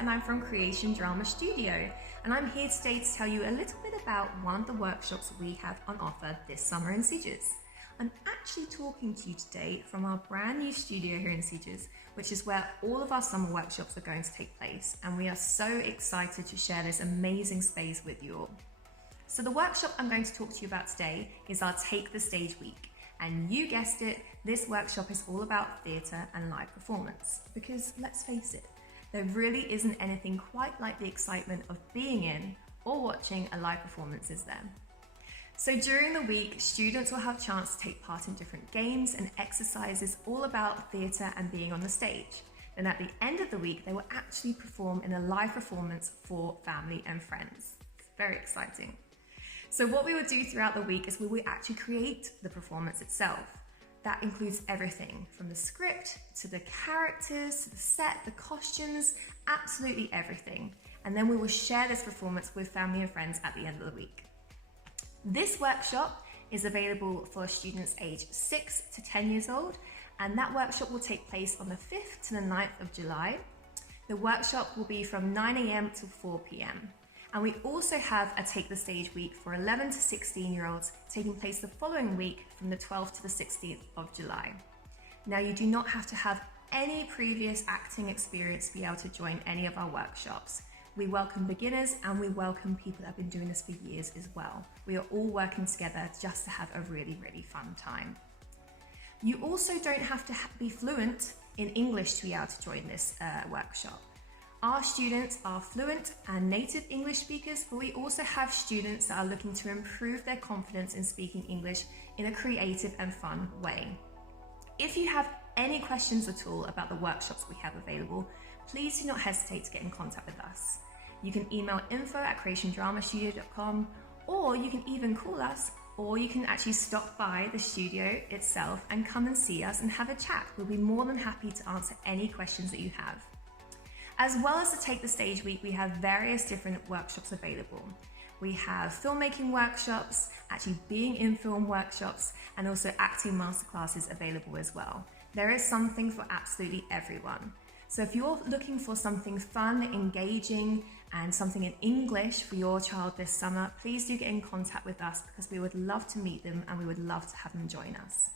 and I'm from Creation Drama Studio, and I'm here today to tell you a little bit about one of the workshops we have on offer this summer in Sitges. I'm actually talking to you today from our brand new studio here in Sitges, which is where all of our summer workshops are going to take place, and we are so excited to share this amazing space with you all. So the workshop I'm going to talk to you about today is our Take the Stage week. And you guessed it, this workshop is all about theatre and live performance. Because let's face it, there really isn't anything quite like the excitement of being in or watching a live performance, is there? So during the week, students will have a chance to take part in different games and exercises all about theatre and being on the stage. Then at the end of the week, they will actually perform in a live performance for family and friends. It's very exciting. So what we will do throughout the week is we will actually create the performance itself. That includes everything from the script to the characters, to the set, the costumes, absolutely everything. And then we will share this performance with family and friends at the end of the week. This workshop is available for students aged 6 to 10 years old, and that workshop will take place on the 5th to the 9th of July. The workshop will be from 9 AM to 4 PM. And we also have a Take the Stage week for 11 to 16-year-olds taking place the following week from the 12th to the 16th of July. Now, you do not have to have any previous acting experience to be able to join any of our workshops. We welcome beginners and we welcome people that have been doing this for years as well. We are all working together just to have a really, really fun time. You also don't have to be fluent in English to be able to join this workshop. Our students are fluent and native English speakers, but we also have students that are looking to improve their confidence in speaking English in a creative and fun way. If you have any questions at all about the workshops we have available, please do not hesitate to get in contact with us. You can email info@creationdramastudio.com, or you can even call us, or you can actually stop by the studio itself and come and see us and have a chat. We'll be more than happy to answer any questions that you have. As well as the Take the Stage week, we have various different workshops available. We have filmmaking workshops, actually being in film workshops, and also acting masterclasses available as well. There is something for absolutely everyone. So if you're looking for something fun, engaging, and something in English for your child this summer, please do get in contact with us because we would love to meet them and we would love to have them join us.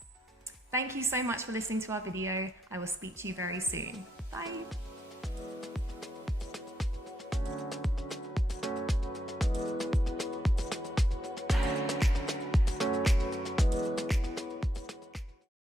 Thank you so much for listening to our video. I will speak to you very soon. Bye.